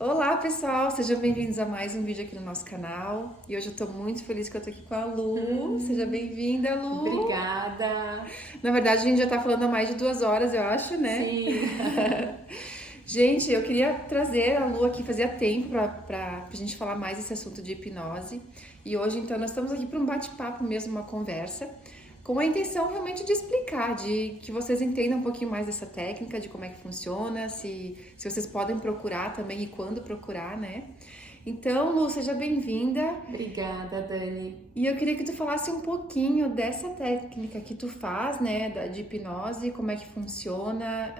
Olá pessoal, sejam bem-vindos a mais um vídeo aqui no nosso canal. E hoje eu tô muito feliz que eu tô aqui com a Lu. Seja bem-vinda, Lu. Obrigada. Na verdade, a gente já tá falando há mais de 2 horas, eu acho, né? Sim. Gente, eu queria trazer a Lu aqui, fazia tempo pra gente falar mais desse assunto de hipnose. E hoje, então, nós estamos aqui para um bate-papo mesmo, uma conversa, com a intenção realmente de explicar, de que vocês entendam um pouquinho mais dessa técnica, de como é que funciona, se vocês podem procurar também e quando procurar, né? Então, Lu, seja bem-vinda. Obrigada, Dani. E eu queria que tu falasse um pouquinho dessa técnica que tu faz, né, de hipnose, como é que funciona.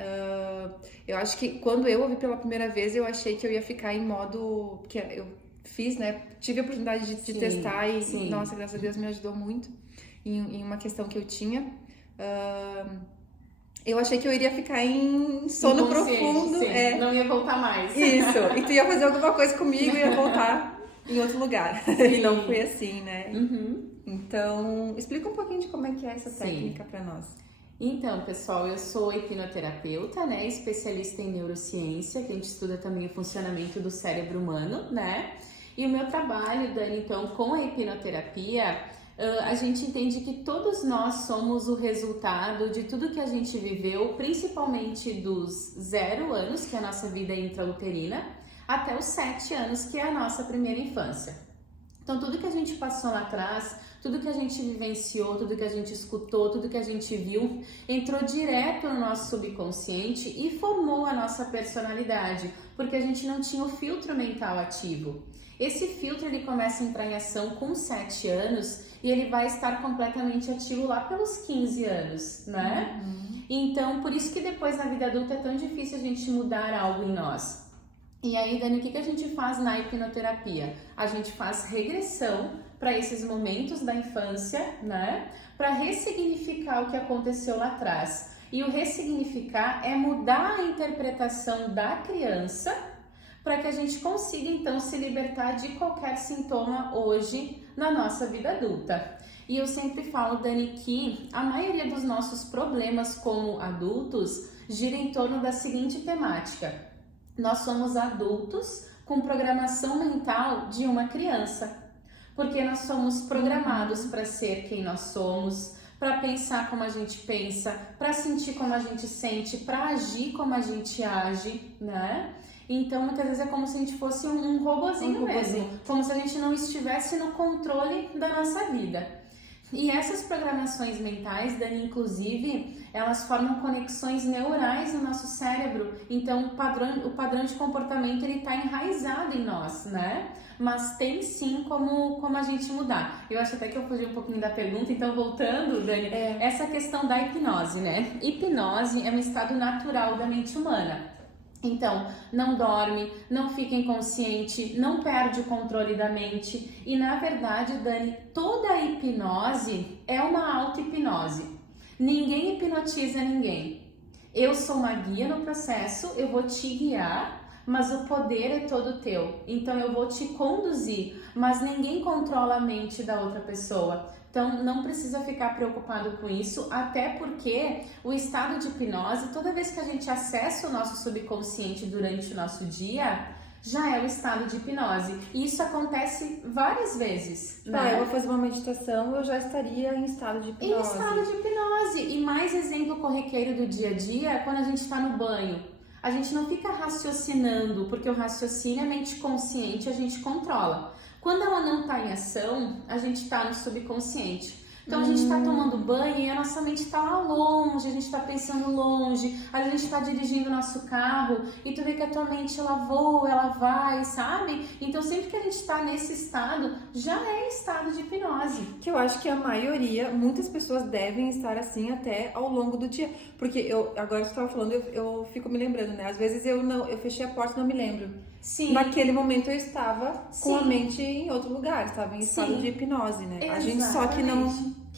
Eu acho que quando eu ouvi pela primeira vez, eu achei que eu ia ficar em modo que eu fiz, né, tive a oportunidade de Sim, testar e, sim. nossa, graças a Deus me ajudou muito em uma questão que eu tinha. Eu achei que eu iria ficar em sono Inconsciente, profundo, sim. Não ia voltar mais. isso, e tu ia fazer alguma coisa comigo e ia voltar em outro lugar. E não foi assim, né? Uhum. Então, explica um pouquinho de como é que é essa Sim. técnica pra nós. Então, pessoal, eu sou hipnoterapeuta, né? Especialista em neurociência, que a gente estuda também o funcionamento do cérebro humano, né? E o meu trabalho, Dani, então, com a hipnoterapia, a gente entende que todos nós somos o resultado de tudo que a gente viveu, principalmente dos 0 anos, que é a nossa vida intrauterina, até os 7 anos, que é a nossa primeira infância. Então, tudo que a gente passou lá atrás, tudo que a gente vivenciou, tudo que a gente escutou, tudo que a gente viu, entrou direto no nosso subconsciente e formou a nossa personalidade, porque a gente não tinha o filtro mental ativo. Esse filtro ele começa a entrar em ação com 7 anos e ele vai estar completamente ativo lá pelos 15 anos, né? Então, por isso que depois na vida adulta é tão difícil a gente mudar algo em nós. E aí, Dani, o que a gente faz na hipnoterapia? A gente faz regressão para esses momentos da infância, né? Para ressignificar o que aconteceu lá atrás. E o ressignificar é mudar a interpretação da criança para que a gente consiga então se libertar de qualquer sintoma hoje na nossa vida adulta. E eu sempre falo, Dani, que a maioria dos nossos problemas como adultos gira em torno da seguinte temática: nós somos adultos com programação mental de uma criança, porque nós somos programados para ser quem nós somos, para pensar como a gente pensa, para sentir como a gente sente, para agir como a gente age, né? Então, muitas vezes é como se a gente fosse um robozinho mesmo, como se a gente não estivesse no controle da nossa vida. E essas programações mentais, Dani, inclusive, elas formam conexões neurais no nosso cérebro. Então, o padrão de comportamento ele está enraizado em nós, né? Mas tem sim como a gente mudar. Eu acho até que eu fugi um pouquinho da pergunta, então voltando, Dani, essa questão da hipnose, né? Hipnose é um estado natural da mente humana. Então, não dorme, não fica inconsciente, não perde o controle da mente. E na verdade, Dani, toda a hipnose é uma auto-hipnose. Ninguém hipnotiza ninguém. Eu sou uma guia no processo, eu vou te guiar, mas o poder é todo teu. Então eu vou te conduzir, mas ninguém controla a mente da outra pessoa. Então não precisa ficar preocupado com isso, até porque o estado de hipnose, toda vez que a gente acessa o nosso subconsciente durante o nosso dia, já é o estado de hipnose. E isso acontece várias vezes, né? Eu vou fazer uma meditação, eu já estaria em estado de hipnose. Em estado de hipnose. E mais exemplo corriqueiro do dia a dia é quando a gente está no banho. A gente não fica raciocinando, porque o raciocínio, a mente consciente, a gente controla. Quando ela não está em ação, a gente está no subconsciente. Então a gente está tomando banho e a nossa mente está lá longe, a gente está pensando longe, a gente está dirigindo o nosso carro e tu vê que a tua mente ela voa, ela vai, sabe? Então sempre que a gente está nesse estado, já é estado de hipnose. Que eu acho que a maioria, muitas pessoas devem estar assim até ao longo do dia. Porque agora você estava falando, eu fico me lembrando, né? Às vezes eu fechei a porta e não me lembro. Sim. Naquele momento eu estava com a Sim. mente em outro lugar, estava em estado Sim. de hipnose, né? Exatamente. A gente só que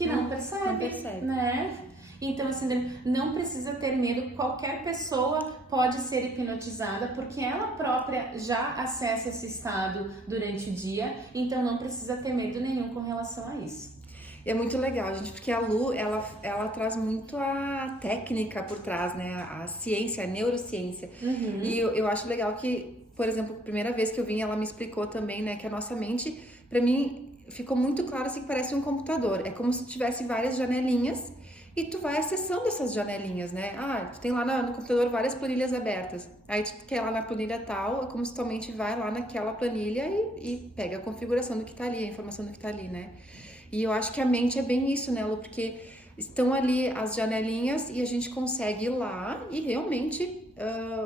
não percebe, né? Então, assim, não precisa ter medo, qualquer pessoa pode ser hipnotizada, porque ela própria já acessa esse estado durante o dia, então não precisa ter medo nenhum com relação a isso. É muito legal, gente, porque a Lu, ela traz muito a técnica por trás, né? A ciência, a neurociência. E eu acho legal que por exemplo, a primeira vez que eu vim, ela me explicou também, né, que a nossa mente, pra mim, ficou muito claro assim que parece um computador. É como se tivesse várias janelinhas e tu vai acessando essas janelinhas, né? Ah, tu tem lá no computador várias planilhas abertas. Aí tu quer ir lá na planilha tal, é como se tua mente vai lá naquela planilha e pega a configuração do que tá ali, a informação do que tá ali, né? E eu acho que a mente é bem isso, né, Lu? Porque estão ali as janelinhas e a gente consegue ir lá e realmente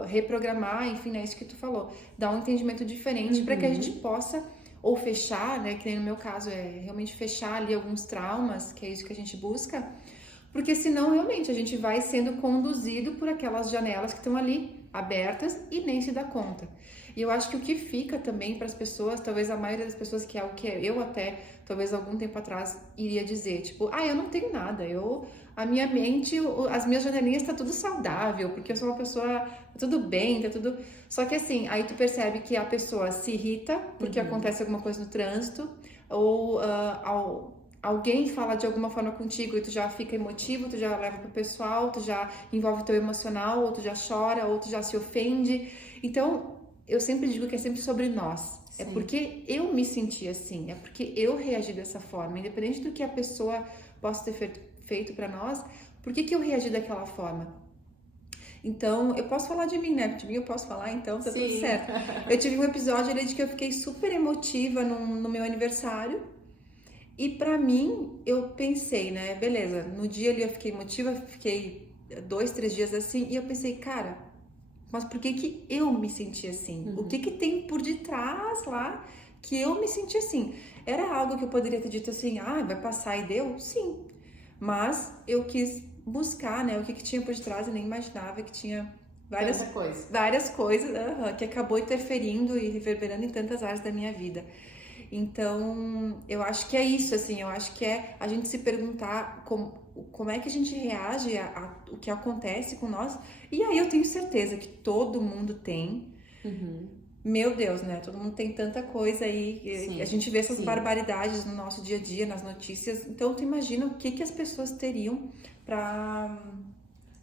reprogramar, enfim, é isso que tu falou, dar um entendimento diferente para que a gente possa ou fechar, né, que nem no meu caso é realmente fechar ali alguns traumas, que é isso que a gente busca, porque senão realmente a gente vai sendo conduzido por aquelas janelas que estão ali abertas e nem se dá conta. E eu acho que o que fica também para as pessoas, talvez a maioria das pessoas, que é o que eu até, talvez algum tempo atrás, iria dizer, tipo, eu não tenho nada, a minha mente, as minhas janelinhas tá tudo saudável, porque eu sou uma pessoa, tá tudo bem, tá tudo... Só que assim, aí tu percebe que a pessoa se irrita porque acontece alguma coisa no trânsito, ou alguém fala de alguma forma contigo e tu já fica emotivo, tu já leva pro pessoal, tu já envolve o teu emocional, ou tu já chora, ou tu já se ofende. Então, eu sempre digo que é sempre sobre nós. Sim. É porque eu me senti assim, é porque eu reagi dessa forma, independente do que a pessoa possa ter feito para nós, por que eu reagi daquela forma? Então, eu posso falar de mim, né? De mim eu posso falar, então tá tudo certo. Eu tive um episódio ali de que eu fiquei super emotiva no meu aniversário. E pra mim, eu pensei, né? Beleza, no dia ali eu fiquei emotiva, fiquei 2, 3 dias assim. E eu pensei, cara, mas por que eu me senti assim? O que tem por detrás lá que eu me senti assim? Era algo que eu poderia ter dito assim, vai passar e deu? Sim. Mas eu quis buscar, né, o que tinha por detrás e nem imaginava que tinha várias coisas que acabou interferindo e reverberando em tantas áreas da minha vida. Então, eu acho que é isso, assim, eu acho que é a gente se perguntar como é que a gente reage o que acontece com nós. E aí eu tenho certeza que todo mundo tem. Meu Deus, né? Todo mundo tem tanta coisa aí. Sim, a gente vê essas barbaridades no nosso dia a dia, nas notícias. Então, tu imagina o que as pessoas teriam pra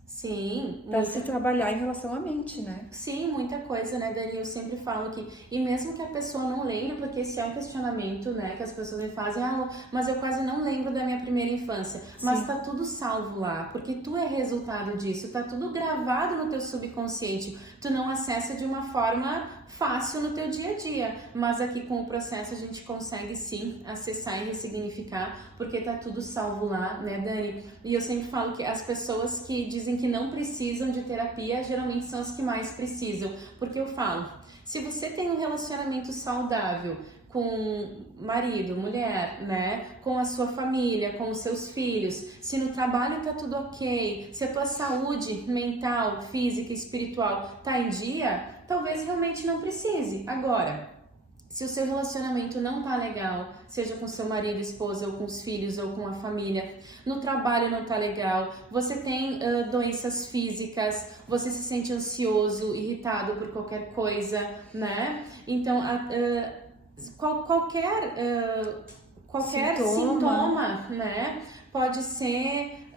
se trabalhar em relação à mente, né? Sim, muita coisa, né, Dani? Eu sempre falo que, e mesmo que a pessoa não lembre, porque esse é um questionamento, né, que as pessoas me fazem, mas eu quase não lembro da minha primeira infância. Mas tá tudo salvo lá, porque tu é resultado disso, tá tudo gravado no teu subconsciente. Tu não acessa de uma forma fácil no teu dia a dia, mas aqui com o processo a gente consegue sim acessar e ressignificar, porque tá tudo salvo lá, né, Dani? E eu sempre falo que as pessoas que dizem que não precisam de terapia, geralmente são as que mais precisam, porque eu falo, se você tem um relacionamento saudável com marido, mulher, né, com a sua família, com os seus filhos, se no trabalho tá tudo ok, se a tua saúde mental, física e espiritual tá em dia, talvez realmente não precise. Agora, se o seu relacionamento não tá legal, seja com seu marido, esposa, ou com os filhos, ou com a família, no trabalho não tá legal, você tem doenças físicas, você se sente ansioso, irritado por qualquer coisa, né? Então, qualquer sintoma, né, pode ser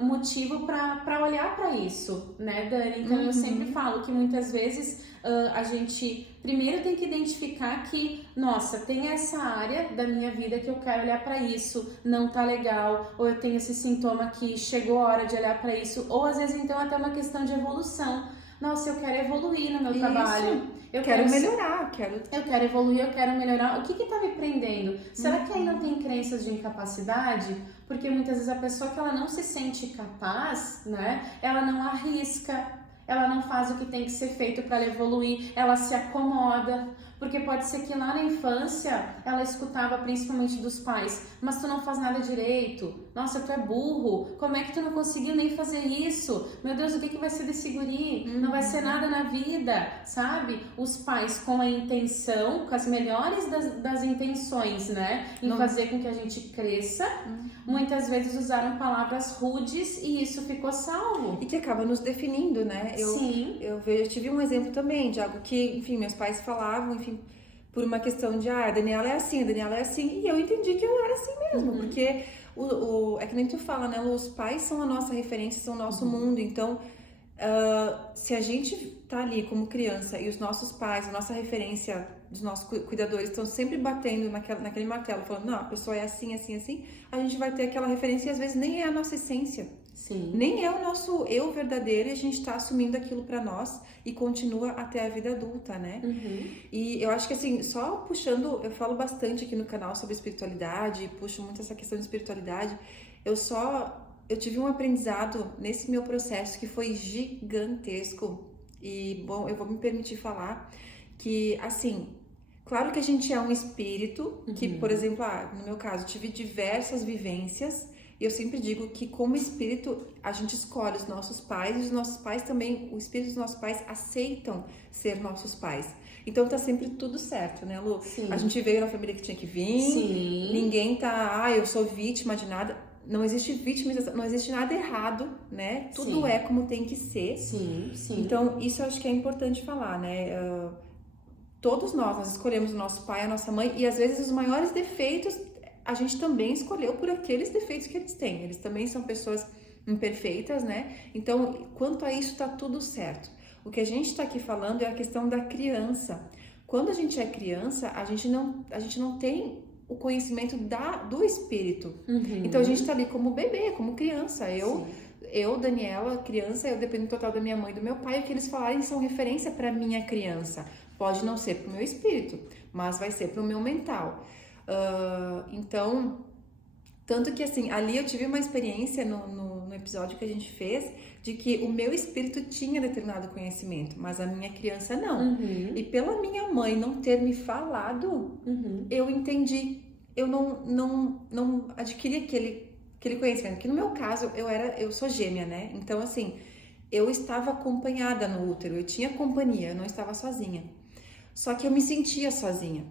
motivo para olhar para isso, né, Dani? Então eu sempre falo que muitas vezes a gente primeiro tem que identificar que, nossa, tem essa área da minha vida que eu quero olhar para isso, não tá legal, ou eu tenho esse sintoma aqui, chegou a hora de olhar para isso, ou às vezes então até uma questão de evolução. Nossa, eu quero evoluir no meu trabalho. Eu quero melhorar, eu quero evoluir, eu quero melhorar. O que tá me prendendo? Será que ainda tem crenças de incapacidade? Porque muitas vezes a pessoa que ela não se sente capaz, né? Ela não arrisca, ela não faz o que tem que ser feito para evoluir, ela se acomoda. Porque pode ser que lá na infância ela escutava principalmente dos pais, mas tu não faz nada direito, nossa, tu é burro, como é que tu não conseguiu nem fazer isso? Meu Deus, o que vai ser desse guri? Não vai ser nada na vida, sabe? Os pais com a intenção, com as melhores das intenções, né? Em fazer com que a gente cresça, muitas vezes usaram palavras rudes e isso ficou salvo. E que acaba nos definindo, né? Eu tive um exemplo também de algo que, enfim, meus pais falavam, enfim, por uma questão de, a Daniela é assim, e eu entendi que eu era assim mesmo, porque é que nem tu fala, né, os pais são a nossa referência, são o nosso mundo, então se a gente tá ali como criança e os nossos pais, a nossa referência dos nossos cuidadores estão sempre batendo naquele martelo, falando, não, a pessoa é assim, assim, assim, a gente vai ter aquela referência e às vezes nem é a nossa essência. Sim. Nem é o nosso eu verdadeiro e a gente tá assumindo aquilo pra nós e continua até a vida adulta, né? E eu acho que assim, só puxando, eu falo bastante aqui no canal sobre espiritualidade, puxo muito essa questão de espiritualidade, eu tive um aprendizado nesse meu processo que foi gigantesco e, bom, eu vou me permitir falar que, assim, claro que a gente é um espírito que, por exemplo, no meu caso, tive diversas vivências e eu sempre digo que como espírito a gente escolhe os nossos pais e os nossos pais também, o espírito dos nossos pais aceitam ser nossos pais. Então tá sempre tudo certo, né, Lu? Sim. A gente veio na família que tinha que vir, Sim. ninguém tá, eu sou vítima de nada. Não existe vitimização, não existe nada errado, né? Tudo Sim. é como tem que ser. Sim, sim. Então, isso eu acho que é importante falar, né? Todos nós escolhemos o nosso pai, a nossa mãe, e às vezes os maiores defeitos a gente também escolheu por aqueles defeitos que eles têm. Eles também são pessoas imperfeitas, né? Então, quanto a isso, tá tudo certo. O que a gente tá aqui falando é a questão da criança. Quando a gente é criança, a gente não tem o conhecimento do espírito. Então a gente tá ali como bebê, como criança. Eu, Daniela, criança, eu dependo total da minha mãe e do meu pai. O que eles falarem são referência para minha criança. Pode não ser pro meu espírito, mas vai ser pro meu mental. Então, tanto que assim, ali eu tive uma experiência no episódio que a gente fez de que o meu espírito tinha determinado conhecimento, mas a minha criança não. E pela minha mãe não ter me falado, eu entendi. Eu não adquiri aquele conhecimento. Que no meu caso, eu sou gêmea, né? Então, assim, eu estava acompanhada no útero, eu tinha companhia, eu não estava sozinha. Só que eu me sentia sozinha.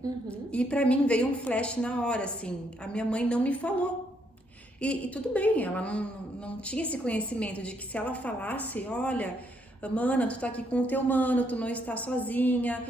E pra mim veio um flash na hora, assim, a minha mãe não me falou. E tudo bem, ela não tinha esse conhecimento de que se ela falasse, olha, mana, tu tá aqui com o teu mano, tu não está sozinha.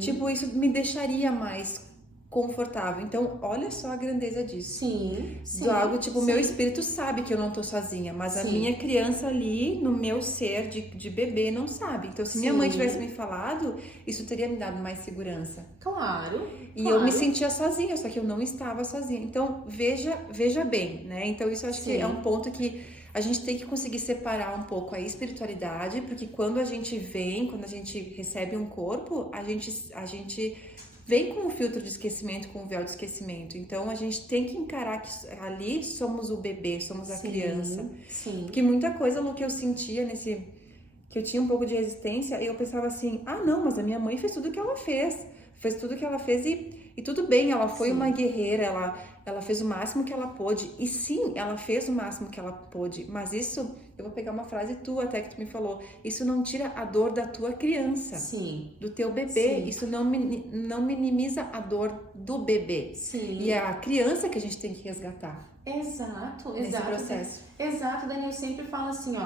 Tipo, isso me deixaria mais confortável. Então, olha só a grandeza disso. Sim. Do algo, tipo, o meu espírito sabe que eu não tô sozinha, mas a minha criança ali, no meu ser de bebê, não sabe. Então, se minha mãe tivesse me falado, isso teria me dado mais segurança. Claro. E eu me sentia sozinha, só que eu não estava sozinha. Então, veja bem, né? Então, isso eu acho que é um ponto que a gente tem que conseguir separar um pouco a espiritualidade, porque quando a gente recebe um corpo, a gente vem com o filtro de esquecimento, com o véu de esquecimento. Então, a gente tem que encarar que ali somos o bebê, somos a criança. Sim. Porque muita coisa, Lu, que eu sentia que eu tinha um pouco de resistência, e eu pensava assim, não, mas a minha mãe fez tudo o que ela fez. Fez tudo o que ela fez e tudo bem, ela foi uma guerreira, ela fez o máximo que ela pôde. E sim, ela fez o máximo que ela pôde. Mas isso, eu vou pegar uma frase tua até que tu me falou, isso não tira a dor da tua criança. Sim. Do teu bebê. Sim. Isso não minimiza a dor do bebê. Sim. E é a criança que a gente tem que resgatar. Exato. Nesse processo. Exato, Dani, eu sempre falo assim,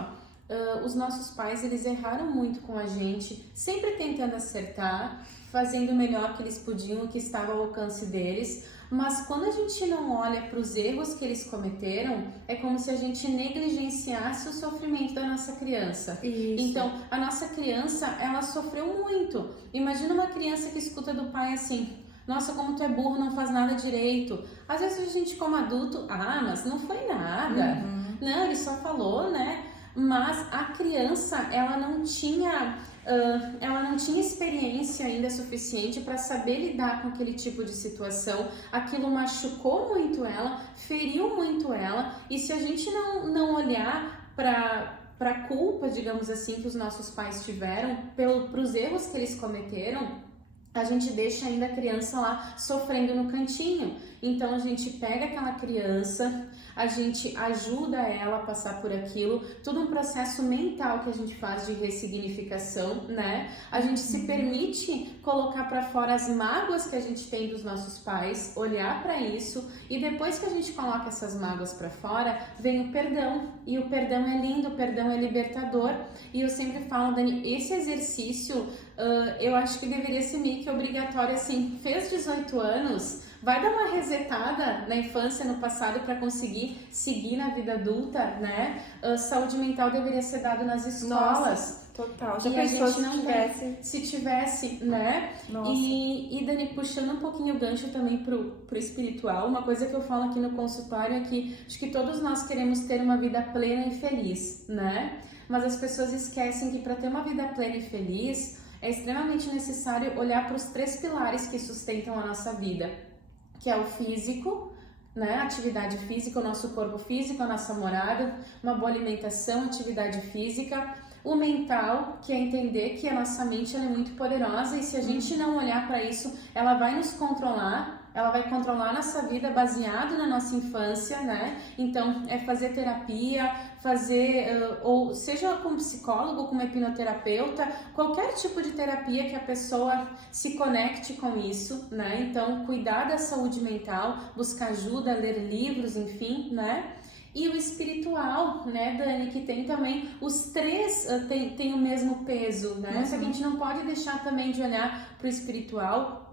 os nossos pais, eles erraram muito com a gente, sempre tentando acertar, fazendo o melhor que eles podiam, o que estava ao alcance deles, mas quando a gente não olha para os erros que eles cometeram, é como se a gente negligenciasse o sofrimento da nossa criança. Isso. Então, a nossa criança, ela sofreu muito. Imagina uma criança que escuta do pai assim, nossa, como tu é burro, não faz nada direito. Às vezes a gente como adulto, mas não foi nada. Não, ele só falou, né? Mas a criança, ela não tinha experiência ainda suficiente para saber lidar com aquele tipo de situação. Aquilo machucou muito ela, feriu muito ela, e se a gente não olhar para a culpa, digamos assim, que os nossos pais tiveram, pelos erros que eles cometeram, a gente deixa ainda a criança lá sofrendo no cantinho. Então a gente pega aquela criança, a gente ajuda ela a passar por aquilo, todo um processo mental que a gente faz de ressignificação, né? A gente se permite colocar para fora as mágoas que a gente tem dos nossos pais, olhar para isso, e depois que a gente coloca essas mágoas para fora, vem o perdão. E o perdão é lindo, o perdão é libertador. E eu sempre falo, Dani, esse exercício eu acho que deveria ser meio que obrigatório, assim, fez 18 anos, vai dar uma resetada na infância, no passado, para conseguir seguir na vida adulta, né? Saúde mental deveria ser dado nas escolas. Nossa, total. Já E a pensou gente se não tivesse? tem. Se tivesse, né? Nossa. E Dani, puxando um pouquinho o gancho também pro espiritual, uma coisa que eu falo aqui no consultório é que acho que todos nós queremos ter uma vida plena e feliz, né? Mas as pessoas esquecem que para ter uma vida plena e feliz é extremamente necessário olhar para os 3 pilares que sustentam a nossa vida, que é o físico, né? Atividade física, o nosso corpo físico, a nossa morada, uma boa alimentação, atividade física. O mental, que é entender que a nossa mente ela é muito poderosa e se a gente não olhar para isso, ela vai nos controlar, ela vai controlar nossa vida baseado na nossa infância, né? Então, é fazer terapia, ou seja com psicólogo, com hipnoterapeuta, qualquer tipo de terapia que a pessoa se conecte com isso, né? Então, cuidar da saúde mental, buscar ajuda, ler livros, enfim, né? E o espiritual, né, Dani, que tem também os 3 tem o mesmo peso, né? Só que a gente não pode deixar também de olhar para o espiritual.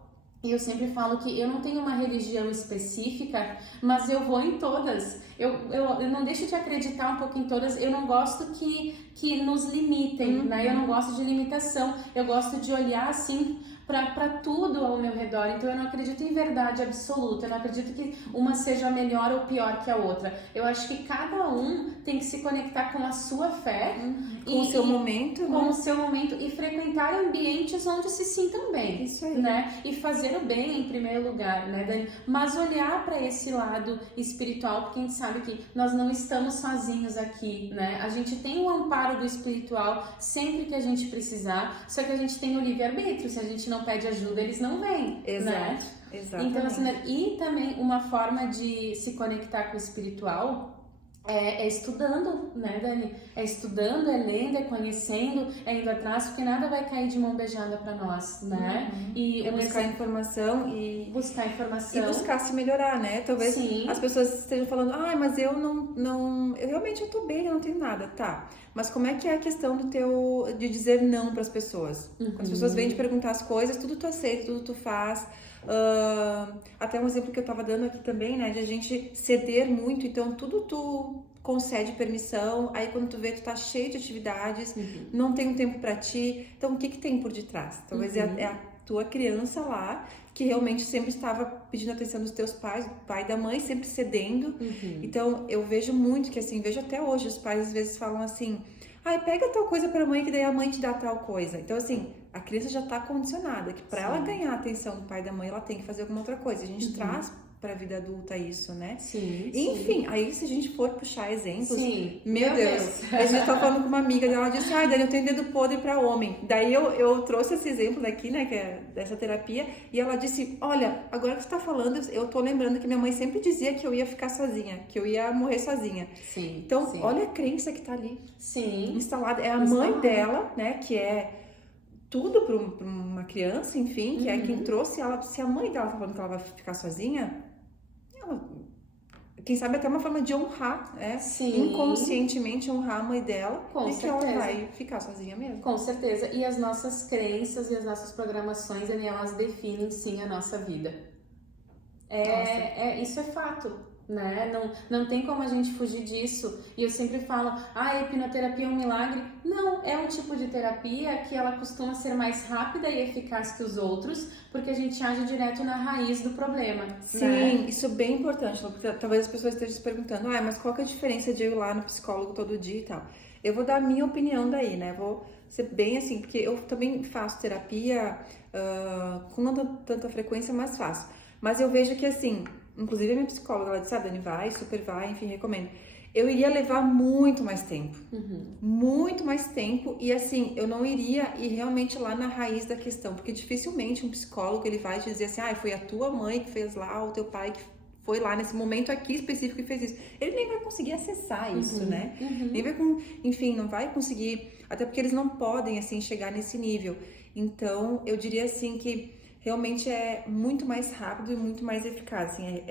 E eu sempre falo que eu não tenho uma religião específica, mas eu vou em todas. Eu não deixo de acreditar um pouco em todas. Eu não gosto que nos limitem, né? Eu não gosto de limitação. Eu gosto de olhar assim para tudo ao meu redor. Então eu não acredito em verdade absoluta. Eu não acredito que uma seja melhor ou pior que a outra. Eu acho que cada um tem que se conectar com a sua fé, com o seu momento, com o seu momento e frequentar ambientes onde se sintam bem. Isso aí. Né? E fazer o bem em primeiro lugar, né, Dani? Mas olhar para esse lado espiritual, porque a gente sabe que nós não estamos sozinhos aqui, né? A gente tem o amparo do espiritual sempre que a gente precisar, só que a gente tem o livre-arbítrio. Se a gente não pede ajuda, eles não vêm. Exato. Né? Exatamente. Então, assim, e também uma forma de se conectar com o espiritual é estudando, né, Dani? É estudando, é lendo, é conhecendo, é indo atrás, porque nada vai cair de mão beijada para nós, né? E buscar informação e buscar se melhorar, né? Talvez Sim. as pessoas estejam falando, mas eu eu realmente eu tô bem, eu não tenho nada, tá? Mas como é que é a questão de dizer não para as pessoas? Quando as pessoas vêm te perguntar as coisas, tudo tu aceita, tudo tu faz. Até um exemplo que eu tava dando aqui também, né, de a gente ceder muito, então tudo tu concede permissão, aí quando tu vê tu tá cheio de atividades, não tem um tempo pra ti, então o que tem por detrás? Talvez é a tua criança lá, que realmente sempre estava pedindo atenção dos teus pais, do pai e da mãe, sempre cedendo. Então eu vejo muito que assim, vejo até hoje, os pais às vezes falam assim, pega tal coisa pra mãe que daí a mãe te dá tal coisa. Então assim, a criança já tá condicionada, que pra ela ganhar a atenção do pai e da mãe, ela tem que fazer alguma outra coisa. A gente traz pra vida adulta isso, né? Sim. Enfim, aí se a gente for puxar exemplos, sim. meu Deus. A gente tá falando com uma amiga dela, ela disse, Dani, eu tenho dedo podre pra homem. Daí eu trouxe esse exemplo daqui, né, que é dessa terapia, e ela disse, olha, agora que você tá falando, eu tô lembrando que minha mãe sempre dizia que eu ia ficar sozinha, que eu ia morrer sozinha. Sim. Então, olha a crença que tá ali. Sim. Instalada. É a mãe dela, né, que é tudo para uma criança, enfim, que é quem trouxe ela. Se a mãe dela tá falando que ela vai ficar sozinha, quem sabe até uma forma de honrar, né? Sim. Inconscientemente honrar a mãe dela. Com certeza. Que ela vai ficar sozinha mesmo. Com certeza. E as nossas crenças e as nossas programações, elas definem sim a nossa vida. Isso é fato. Né? Não tem como a gente fugir disso. E eu sempre falo, a hipnoterapia é um milagre. Não, é um tipo de terapia que ela costuma ser mais rápida e eficaz que os outros, porque a gente age direto na raiz do problema. Sim, né? Isso é bem importante, porque talvez as pessoas estejam se perguntando, mas qual que é a diferença de eu ir lá no psicólogo todo dia e tal? Eu vou dar a minha opinião daí, né? Vou ser bem assim, porque eu também faço terapia com não tanta frequência, mas faço. Mas eu vejo que assim, inclusive a minha psicóloga, ela disse, Dani, vai, super vai, enfim, recomendo. Eu iria levar muito mais tempo. Muito mais tempo. E assim, eu não iria ir realmente lá na raiz da questão. Porque dificilmente um psicólogo, ele vai te dizer assim, foi a tua mãe que fez lá, ou teu pai que foi lá nesse momento aqui específico que fez isso. Ele nem vai conseguir acessar isso, né? Nem vai, enfim, não vai conseguir, até porque eles não podem, assim, chegar nesse nível. Então, eu diria assim que realmente é muito mais rápido e muito mais eficaz, assim,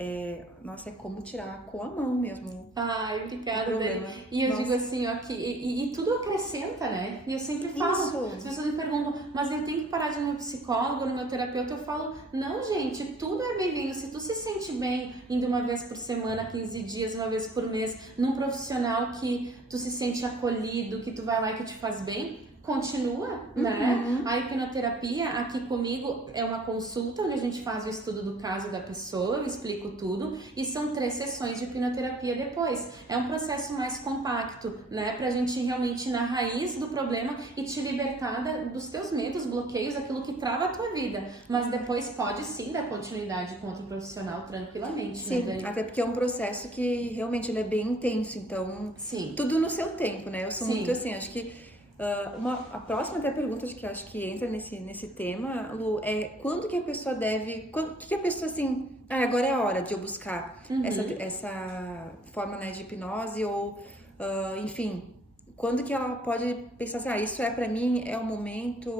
nossa, é como tirar com a mão mesmo Ai, o obrigada, Dani. problema. E eu Nossa. digo assim, ó, e tudo acrescenta, né? E eu sempre falo, Isso. as pessoas me perguntam, mas eu tenho que parar de ir no meu psicólogo, no meu terapeuta? Eu falo, não, gente, tudo é bem-vindo. Se tu se sente bem indo uma vez por semana, 15 dias, uma vez por mês, num profissional que tu se sente acolhido, que tu vai lá e que te faz bem, continua, né? A hipnoterapia aqui comigo é uma consulta onde a gente faz o estudo do caso da pessoa, eu explico tudo e são 3 sessões de hipnoterapia depois. É um processo mais compacto, né? Pra gente realmente ir na raiz do problema e te libertar dos teus medos, bloqueios, aquilo que trava a tua vida. Mas depois pode sim dar continuidade com outro profissional tranquilamente, sim, né, Dani? até porque é um processo que realmente ele é bem intenso, então sim. Tudo no seu tempo, né? Eu sou Sim. muito assim, acho que a próxima até pergunta que eu acho que entra nesse tema, Lu, é quando que a pessoa deve, que a pessoa assim, agora é a hora de eu buscar essa forma, né, de hipnose ou, enfim, quando que ela pode pensar assim, isso é pra mim, é o momento,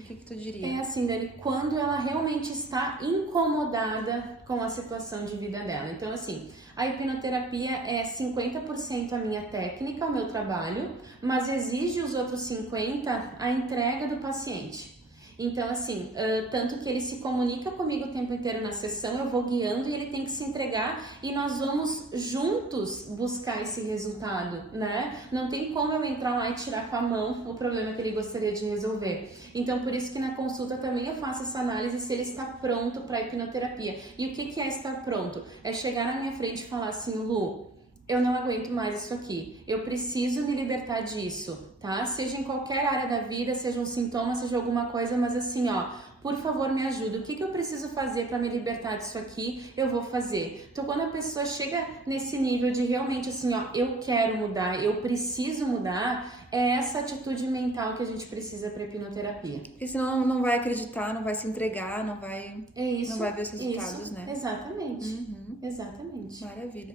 o que tu diria? É assim, Dani, quando ela realmente está incomodada com a situação de vida dela. Então, assim, a hipnoterapia é 50% a minha técnica, o meu trabalho, mas exige os outros 50% a entrega do paciente. Então, assim, tanto que ele se comunica comigo o tempo inteiro na sessão, eu vou guiando e ele tem que se entregar e nós vamos juntos buscar esse resultado, né? Não tem como eu entrar lá e tirar com a mão o problema que ele gostaria de resolver. Então, por isso que na consulta também eu faço essa análise se ele está pronto para a hipnoterapia. E o que é estar pronto? É chegar na minha frente e falar assim, Lu, eu não aguento mais isso aqui, eu preciso me libertar disso, tá? Seja em qualquer área da vida, seja um sintoma, seja alguma coisa, mas assim, ó, por favor me ajuda, o que eu preciso fazer para me libertar disso aqui, eu vou fazer. Então quando a pessoa chega nesse nível de realmente assim, ó, eu quero mudar, eu preciso mudar, é essa atitude mental que a gente precisa para hipnoterapia. Porque senão não vai acreditar, não vai se entregar, não vai ver os resultados, isso, né? Exatamente, exatamente. Maravilha.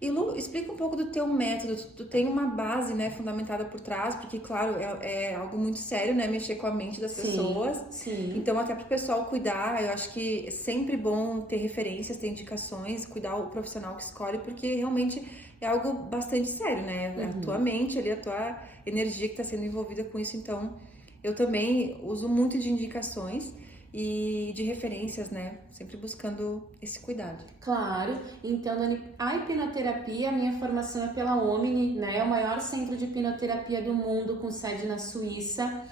E Lu, explica um pouco do teu método. Tu tem uma base, né, fundamentada por trás, porque, claro, é algo muito sério, né, mexer com a mente das pessoas. Sim. Então, até pro pessoal cuidar, eu acho que é sempre bom ter referências, ter indicações, cuidar o profissional que escolhe, porque realmente é algo bastante sério, né? A tua mente ali, a tua energia que está sendo envolvida com isso. Então, eu também uso muito de indicações e de referências, né? Sempre buscando esse cuidado. Claro. Então, Dani, a hipnoterapia, a minha formação é pela Omni, né? É o maior centro de hipnoterapia do mundo, com sede na Suíça.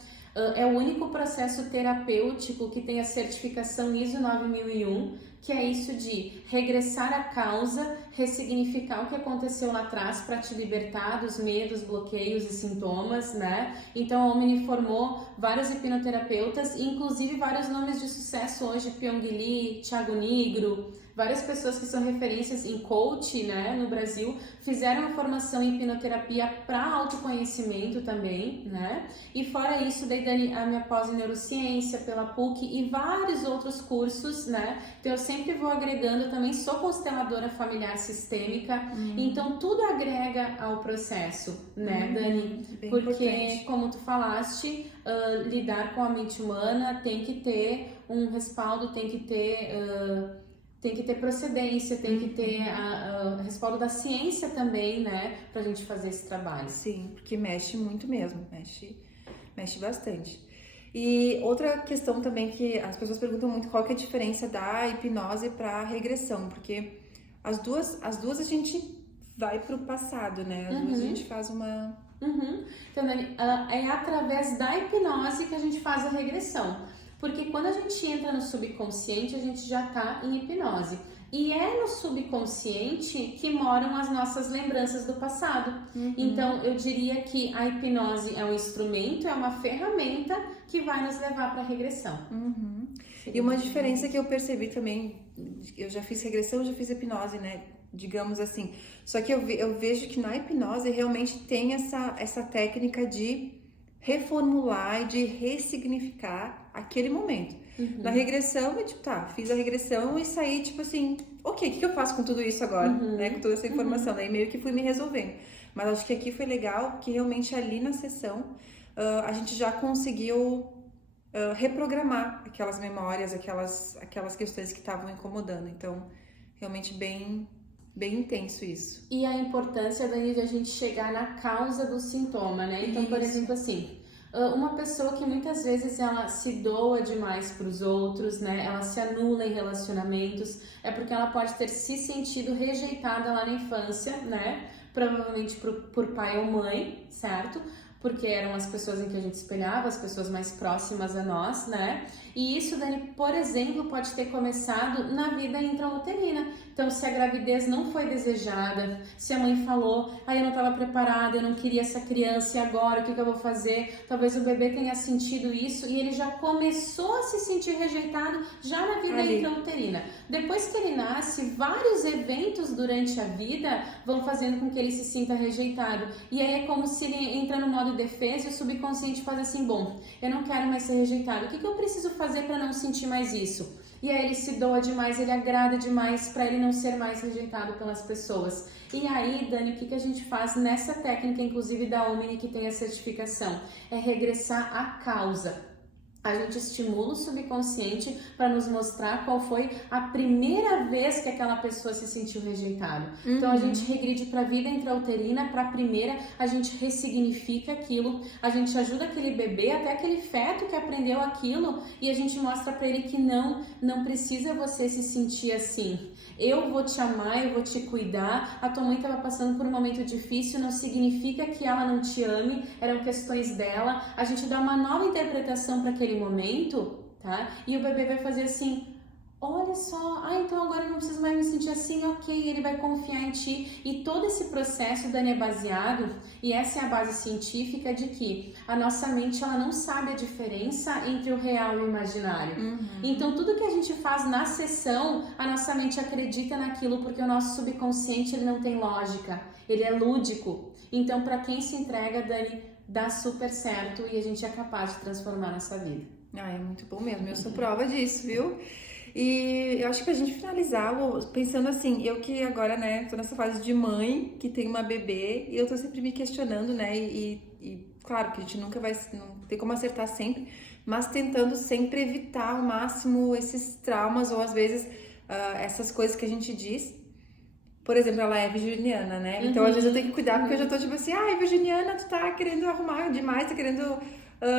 É o único processo terapêutico que tem a certificação ISO 9001, que é isso de regressar à causa, ressignificar o que aconteceu lá atrás para te libertar dos medos, bloqueios e sintomas, né? Então a Omni formou vários hipnoterapeutas, inclusive vários nomes de sucesso hoje, Pyong Lee, Thiago Nigro, várias pessoas que são referências em coach, né, no Brasil, fizeram a formação em hipnoterapia para autoconhecimento também, né? E fora isso, daí Dani, a minha pós em neurociência pela PUC e vários outros cursos, né? Então eu sempre vou agregando, eu também sou consteladora familiar sistêmica, então tudo agrega ao processo, né, Dani? Porque, importante. Como tu falaste, lidar com a mente humana tem que ter um respaldo, tem que ter procedência, tem que ter respaldo da ciência também, né, pra gente fazer esse trabalho. Sim, porque mexe muito mesmo, mexe bastante. E outra questão também que as pessoas perguntam muito, qual que é a diferença da hipnose para regressão, porque as duas a gente vai pro passado, né, as duas a gente faz uma... Então, Dani, é através da hipnose que a gente faz a regressão. Porque quando a gente entra no subconsciente, a gente já está em hipnose. E é no subconsciente que moram as nossas lembranças do passado. Então, eu diria que a hipnose é um instrumento, é uma ferramenta que vai nos levar para a regressão. E uma diferença que eu percebi também, eu já fiz regressão, já fiz hipnose, né? Digamos assim. Só que eu vejo que na hipnose realmente tem essa técnica de reformular e de ressignificar aquele momento. Na regressão, eu tipo, fiz a regressão e saí tipo assim, ok, o que eu faço com tudo isso agora, né, com toda essa informação, daí meio que fui me resolvendo. Mas acho que aqui foi legal, porque realmente ali na sessão a gente já conseguiu reprogramar aquelas memórias, aquelas questões que estavam incomodando. Então, realmente bem intenso isso. E a importância, Dani, de a gente chegar na causa do sintoma, né? Então, por exemplo, assim, uma pessoa que muitas vezes ela se doa demais para os outros, né? Ela se anula em relacionamentos, é porque ela pode ter se sentido rejeitada lá na infância, né? Provavelmente por pai ou mãe, certo? Porque eram as pessoas em que a gente espelhava, as pessoas mais próximas a nós, né? E isso, Dani, por exemplo, pode ter começado na vida intrauterina. Então, se a gravidez não foi desejada, se a mãe falou, eu não estava preparada, eu não queria essa criança, e agora o que eu vou fazer? Talvez o bebê tenha sentido isso e ele já começou a se sentir rejeitado já na vida intrauterina. Depois que ele nasce, vários eventos durante a vida vão fazendo com que ele se sinta rejeitado. E aí é como se ele entra no modo defesa e o subconsciente faz assim, bom, eu não quero mais ser rejeitado, o que eu preciso fazer para não sentir mais isso? E aí ele se doa demais, ele agrada demais para ele não ser mais rejeitado pelas pessoas. E aí, Dani, o que a gente faz nessa técnica, inclusive da Omni, que tem a certificação? É regressar à causa. A gente estimula o subconsciente para nos mostrar qual foi a primeira vez que aquela pessoa se sentiu rejeitada. Então a gente regride para a vida intrauterina, para a primeira, a gente ressignifica aquilo, a gente ajuda aquele bebê, até aquele feto que aprendeu aquilo, e a gente mostra para ele que não precisa você se sentir assim. Eu vou te amar, eu vou te cuidar. A tua mãe estava passando por um momento difícil, não significa que ela não te ame, eram questões dela. A gente dá uma nova interpretação para aquele momento, tá? E o bebê vai fazer assim, olha só, então agora eu não preciso mais me sentir assim, ok, ele vai confiar em ti. E todo esse processo, Dani, é baseado, e essa é a base científica de que a nossa mente, ela não sabe a diferença entre o real e o imaginário. Então tudo que a gente faz na sessão, a nossa mente acredita naquilo, porque o nosso subconsciente, ele não tem lógica, ele é lúdico. Então para quem se entrega, Dani, dá super certo e a gente é capaz de transformar nossa vida. É muito bom mesmo, eu sou prova disso, viu? E eu acho que pra gente finalizar, pensando assim, eu que agora, né, tô nessa fase de mãe, que tem uma bebê, e eu tô sempre me questionando, né, e claro que a gente nunca vai, não tem como acertar sempre, mas tentando sempre evitar ao máximo esses traumas, ou às vezes essas coisas que a gente diz. Por exemplo, ela é virginiana, né, então às vezes eu tenho que cuidar, porque eu já tô tipo assim, virginiana, tu tá querendo arrumar demais, tá querendo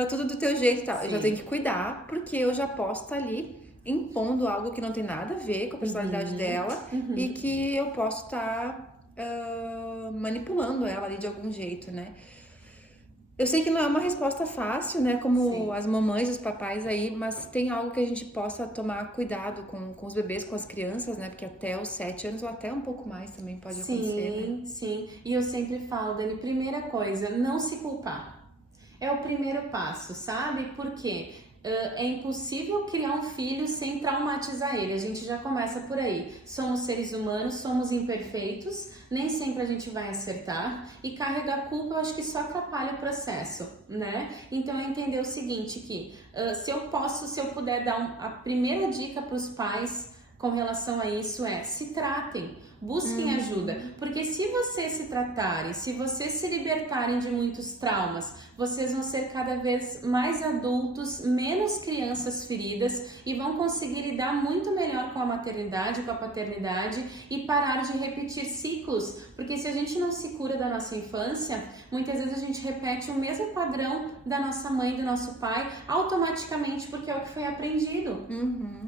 tudo do teu jeito e tal. Sim. Eu já tenho que cuidar, porque eu já posso estar ali impondo algo que não tem nada a ver com a personalidade dela e que eu posso estar manipulando ela ali de algum jeito, né? Eu sei que não é uma resposta fácil, né? Como Sim. as mamães, os papais aí, mas tem algo que a gente possa tomar cuidado com os bebês, com as crianças, né? Porque até os 7 anos ou até um pouco mais também pode acontecer, né? Sim. E eu sempre falo, Dani, primeira coisa, não se culpar. É o primeiro passo, sabe? Por quê? É impossível criar um filho sem traumatizar ele, a gente já começa por aí. Somos seres humanos, somos imperfeitos, nem sempre a gente vai acertar, e carregar culpa eu acho que só atrapalha o processo, né? Então é entender o seguinte, que se eu puder dar a primeira dica para os pais com relação a isso se tratem. Busquem ajuda, porque se vocês se tratarem, se vocês se libertarem de muitos traumas, vocês vão ser cada vez mais adultos, menos crianças feridas e vão conseguir lidar muito melhor com a maternidade, com a paternidade e parar de repetir ciclos, porque se a gente não se cura da nossa infância, muitas vezes a gente repete o mesmo padrão da nossa mãe, do nosso pai, automaticamente porque é o que foi aprendido.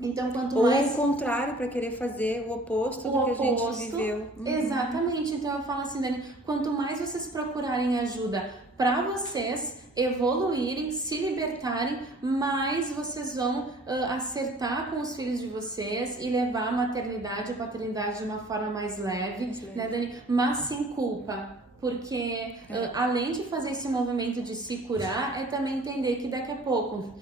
Então, quanto mais... Ou o contrário, para querer fazer o oposto do que a gente viveu. Exatamente. Então, eu falo assim, Dani, quanto mais vocês procurarem ajuda para vocês evoluírem, se libertarem, mais vocês vão acertar com os filhos de vocês e levar a maternidade e a paternidade de uma forma mais leve, né, Dani? Mas sem culpa. Porque além de fazer esse movimento de se curar, é também entender que daqui a pouco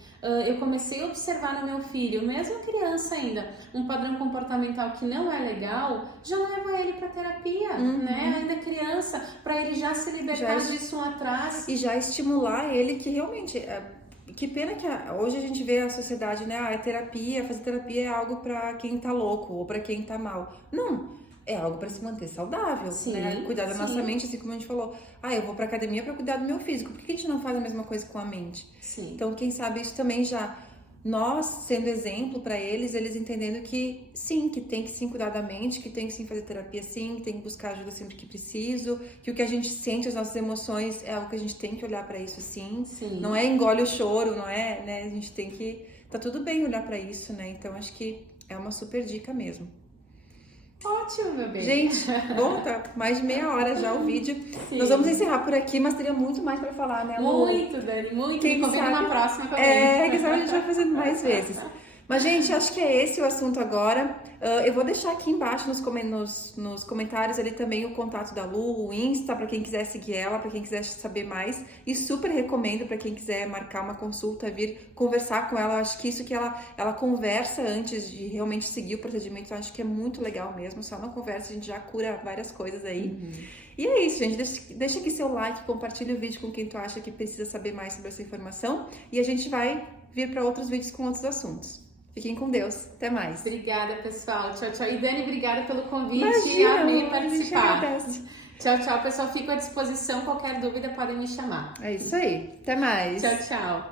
eu comecei a observar no meu filho, mesmo criança ainda, um padrão comportamental que não é legal, já leva ele para terapia, né? Ainda criança, para ele já se libertar disso lá atrás. E já estimular ele que realmente... Que pena que hoje a gente vê a sociedade, né? Fazer terapia é algo para quem tá louco ou para quem tá mal. Não! é algo para se manter saudável, Sim, né? Cuidar da nossa sim. mente, assim como a gente falou. Ah, eu vou pra academia para cuidar do meu físico. Por que a gente não faz a mesma coisa com a mente? Sim. Então, quem sabe isso também já nós sendo exemplo para eles entendendo que sim, que tem que sim cuidar da mente, que tem que sim fazer terapia sim, que tem que buscar ajuda sempre que preciso, que o que a gente sente, as nossas emoções é algo que a gente tem que olhar para isso sim. Não é engole o choro, não é, né? A gente tem que tá tudo bem olhar para isso, né? Então acho que é uma super dica mesmo. Ótimo, meu bem. Gente, bom, tá mais de meia hora já o vídeo. Sim. Nós vamos encerrar por aqui, mas teria muito mais para falar, né, Lu? Muito, Dani, muito. Quem Me convida sabe? uma próxima também. Quem sabe a gente vai fazendo mais vezes. Mas, gente, acho que é esse o assunto agora. Eu vou deixar aqui embaixo nos comentários ali também o contato da Lu, o Insta, para quem quiser seguir ela, para quem quiser saber mais. E super recomendo para quem quiser marcar uma consulta, vir conversar com ela. Eu acho que isso que ela conversa antes de realmente seguir o procedimento, eu acho que é muito legal mesmo. Só na conversa a gente já cura várias coisas aí. E é isso, gente. Deixa aqui seu like, compartilha o vídeo com quem tu acha que precisa saber mais sobre essa informação. E a gente vai vir para outros vídeos com outros assuntos. Fiquem com Deus. Até mais. Obrigada, pessoal. Tchau, tchau. E Dani, obrigada pelo convite. Imagina, Amei participar. A gente Tchau, tchau, pessoal. Fico à disposição. Qualquer dúvida podem me chamar. é isso aí. Até mais. Tchau, tchau.